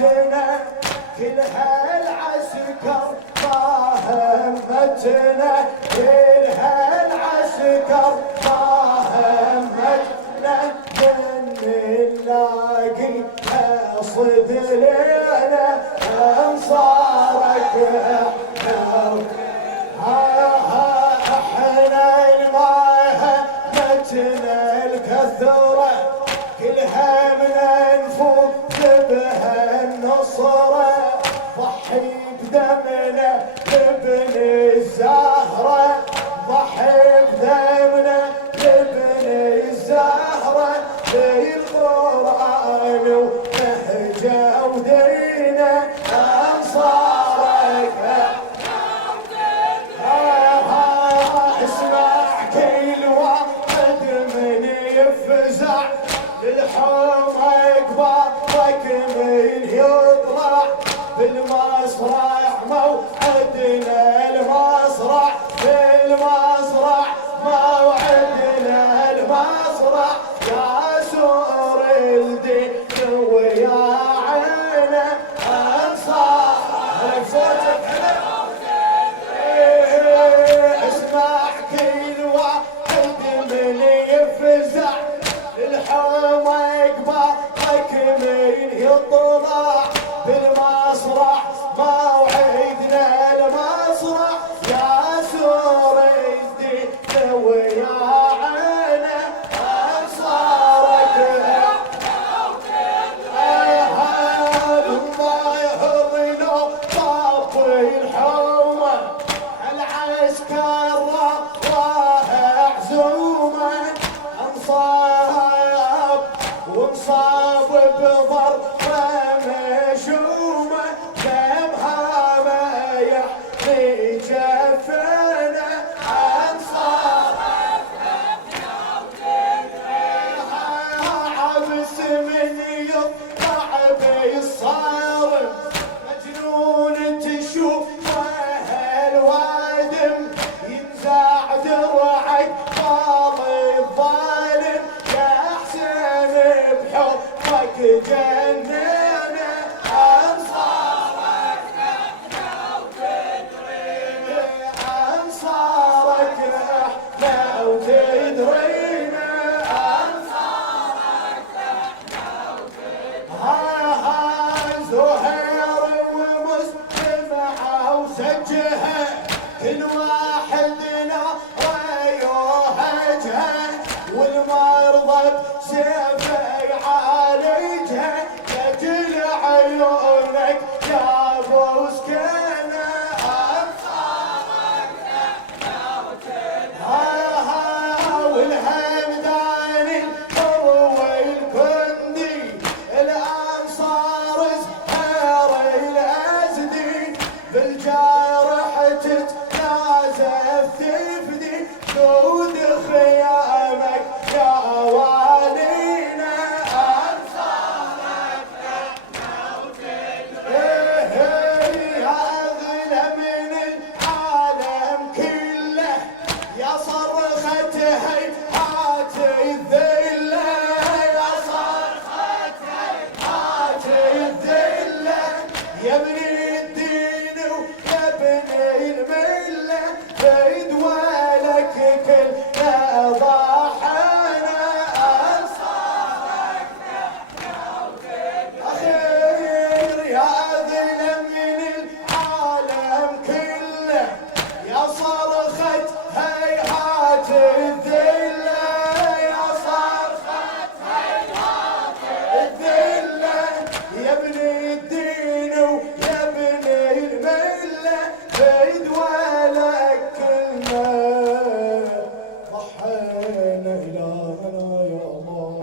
همتنا كل هالعسكر ما همتنا كل هالعسكر ما همتنا من نلاقي صد لنا انصارك احنا ما همتنا الكثره كلها من نفوت بها النصره ضحي بدمنا لابن الزهره ضحي بدمنا لابن الزهره بالقران ونهجه ودينه انصارك اسمع كل واحد من يفزع للحومك بطك من يطلع بالمسرح موعدنا المسرح بالمسرح موعدنا المسرح يا سور الدين ويا عينه انصارك صوتك اسمع كل واحد من يفزع الحومك بطك من يطلع بالمسرح موعدنا المسرح يا سور الدين ويا عينه انصارك الله يهضلو طاب الحومه العسكر راه عزومه انصاب وانصاب بضربه مشومه دمها ما يحمي جفنه انصاب عبس من يطلع بيصارم مجنون تشوف الوادم ينزع درعك طال الظالم يا حسين بحبك جنينا انصارك احنا وتدرينا انصارك احنا وتدرينا انصارك احنا وتدرينا زهير ومسلم وسجها كل واحدنا ريوها جهه والمرضى بسيفه